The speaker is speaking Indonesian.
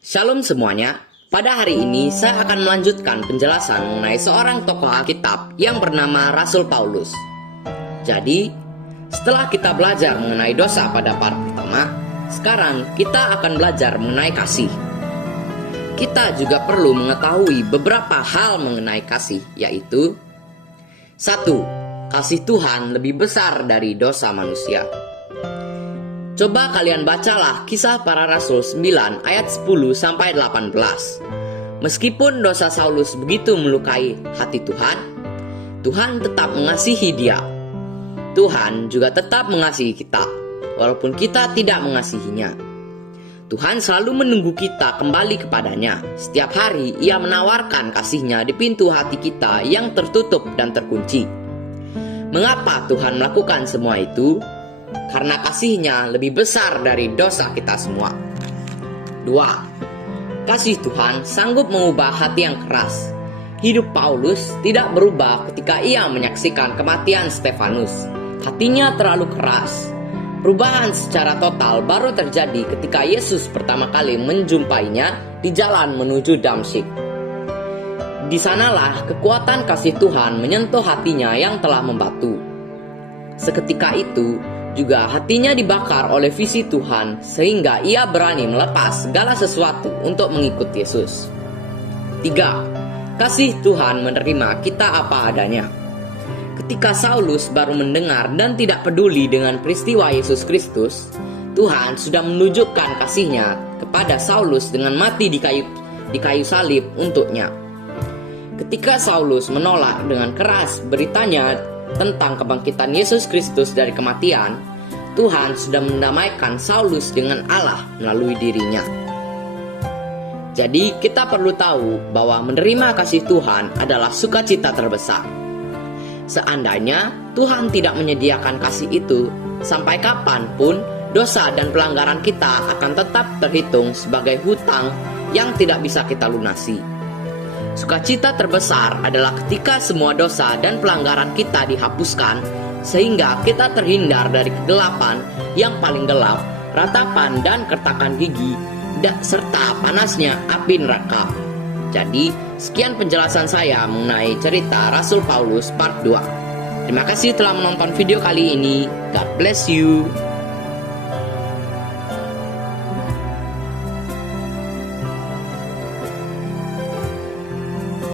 Shalom semuanya. Pada hari ini saya akan melanjutkan penjelasan mengenai seorang tokoh Alkitab yang bernama Rasul Paulus. Jadi, setelah kita belajar mengenai dosa pada part pertama, sekarang kita akan belajar mengenai kasih. Kita juga perlu mengetahui beberapa hal mengenai kasih, yaitu 1. Kasih Tuhan lebih besar dari dosa manusia. Coba kalian bacalah Kisah Para Rasul 9 ayat 10-18. Meskipun dosa Saulus begitu melukai hati Tuhan, Tuhan tetap mengasihi dia. Tuhan juga tetap mengasihi kita, walaupun kita tidak mengasihinya. Tuhan selalu menunggu kita kembali kepadanya. Setiap hari Ia menawarkan kasih-Nya di pintu hati kita yang tertutup dan terkunci. Mengapa Tuhan melakukan semua itu? Karena kasih-Nya lebih besar dari dosa kita semua. 2. Kasih Tuhan sanggup mengubah hati yang keras. Hidup Paulus tidak berubah ketika ia menyaksikan kematian Stefanus. Hatinya terlalu keras. Perubahan secara total baru terjadi ketika Yesus pertama kali menjumpainya di jalan menuju Damsyik. Di sanalah kekuatan kasih Tuhan menyentuh hatinya yang telah membatu. Seketika itu juga hatinya dibakar oleh visi Tuhan, sehingga ia berani melepas segala sesuatu untuk mengikut Yesus. 3. Kasih Tuhan menerima kita apa adanya. Ketika Saulus baru mendengar dan tidak peduli dengan peristiwa Yesus Kristus, Tuhan sudah menunjukkan kasih-Nya kepada Saulus dengan mati di kayu salib untuknya. Ketika Saulus menolak dengan keras beritanya tentang kebangkitan Yesus Kristus dari kematian, Tuhan sudah mendamaikan Saulus dengan Allah melalui dirinya. Jadi kita perlu tahu bahwa menerima kasih Tuhan adalah sukacita terbesar. Seandainya Tuhan tidak menyediakan kasih itu, sampai kapanpun dosa dan pelanggaran kita akan tetap terhitung sebagai hutang yang tidak bisa kita lunasi. Sukacita terbesar adalah ketika semua dosa dan pelanggaran kita dihapuskan, sehingga kita terhindar dari kegelapan yang paling gelap, ratapan dan kertakan gigi, serta panasnya api neraka. Jadi, sekian penjelasan saya mengenai cerita Rasul Paulus part 2. Terima kasih telah menonton video kali ini. God bless you.